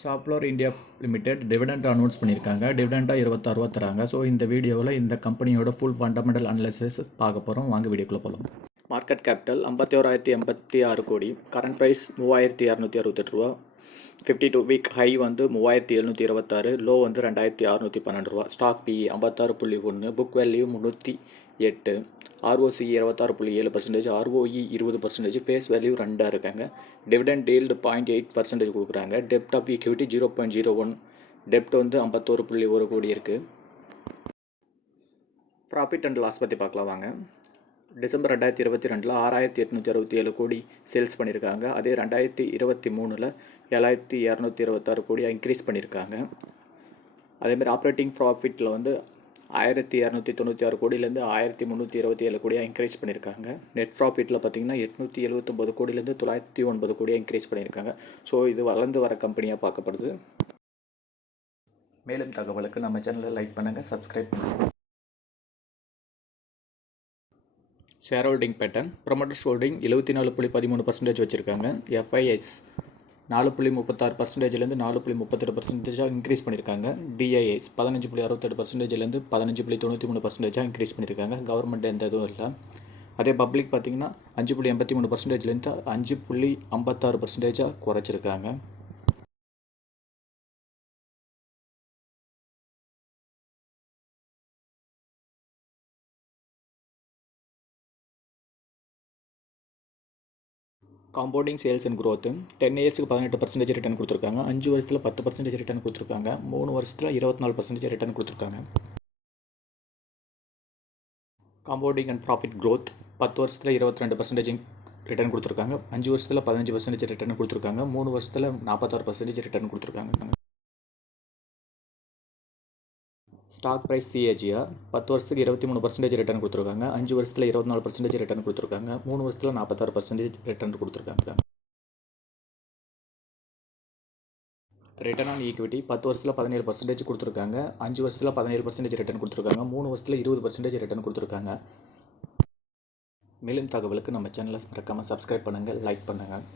Software India limited dividend announce பண்ணியிருக்காங்க. டிவிடெண்டாக 26 ரூபா தராங்க. ஸோ இந்த வீடியோவில் இந்த கம்பெனியோட ஃபுல் ஃபண்டமெண்டல் அனாலிசிஸ் பார்க்க போகிறோம். வாங்க வீடியோக்குள்ளே போகலாம். மார்க்கெட் கேபிட்டல் 51,086 கோடி. கரண்ட் ப்ரைஸ் 3,268 ரூபா. 52 வீக் ஹை வந்து 3,726, லோ வந்து 2,612 ரூபா. Stock PE 56.1, book value 308, ROCE 26.7%, ROE 20%, face value 2 இருக்காங்க. டிவிடெண்ட் டீல்டு 0.8% கொடுக்குறாங்க. டெப்ட் ஆஃப் ஈக்விட்டி 0.01, டெப்ட் வந்து 51.1 கோடி இருக்குது. ப்ராஃபிட் அண்ட் லாஸ் பற்றி பார்க்கலாம் வாங்க. டிசம்பர் 2022 6,867 கோடி சேல்ஸ் பண்ணியிருக்காங்க. அதே 2023 7,226 கோடியாக இன்க்ரீஸ் பண்ணியிருக்காங்க. அதேமாதிரி ஆப்ரேட்டிங் ப்ராஃபிட்டில் வந்து 1,296 கோடியிலேருந்து 1,327 கோடியாக இன்க்ரீஸ் பண்ணியிருக்காங்க. நெட் ப்ராஃபிட்டில் பார்த்திங்கன்னா 879 கோடியிலேருந்து 909 கோடியாக இன்க்ரீஸ் பண்ணியிருக்காங்க. ஸோ இது வளர்ந்து வர கம்பெனியாக பார்க்கப்படுது. மேலும் தகவலுக்கு நம்ம சேனலை லைக் பண்ணுங்கள், சப்ஸ்கிரைப் பண்ணுங்கள். Share holding pattern. Promoters holding 74.13% வச்சுருக்காங்க. FIS 4.36%லேருந்து 4.32% இன்க்ரீஸ் பண்ணியிருக்காங்க. DIS 15.68%லேருந்து 15.93% இன்க்ரீஸ் பண்ணியிருக்காங்க. கவர்மெண்ட் எந்த இதுவும் இல்லை. அதே பப்ளிக் பார்த்திங்கன்னா 5.83%லேருந்து 5.56% குறைச்சிருக்காங்க. காம்பவுண்டிங் சேல்ஸ் அண்ட் க்ரோத் 10 இயர்ஸுக்கு 18% ரிட்டர்ன் கொடுத்துருக்காங்க. 5 வருஷத்தில் 10% ரிட்டர்ன் கொடுத்துருக்காங்க. 3 வருஷத்தில் 24% ரிட்டர்ன் கொடுத்துருக்காங்க. காம்பவுண்டிங் அண்ட் ப்ராஃபிட் க்ரோத் 10 வருஷத்தில் 22% ரிட்டர்ன் கொடுத்துருக்காங்க. 5 வருஷத்தில் 15% ரிட்டர்ன் கொடுத்துருக்காங்க. 3 வருஷத்தில் 46% ரிட்டர்ன் கொடுத்துருக்காங்க. ஸ்டாக் ப்ரைஸ் CAGR 10 வருஷத்துக்கு 23% ரிட்டர்ன் கொடுத்துருக்காங்க. 5 வருஷத்தில் 24% ரிட்டர்ன் கொடுத்துருக்காங்க. 3 வருஷத்தில் 46% ரிட்டர்ன் கொடுத்துருக்காங்க. ரிட்டர்ன் ஆன் ஈக்விட்டி 10 வருஷத்தில் 17% கொடுத்துருக்காங்க. 5 வருஷத்தில் 17% ரிட்டர்ன் கொடுத்துருக்காங்க. 3 வருஷத்தில் 20% ரிட்டர்ன் கொடுத்துருக்காங்க. மேலும் தகவலுக்கு நம்ம சேனலை மறக்காமல் சப்ஸ்கிரைப் பண்ணுங்கள், லைக் பண்ணுங்கள்.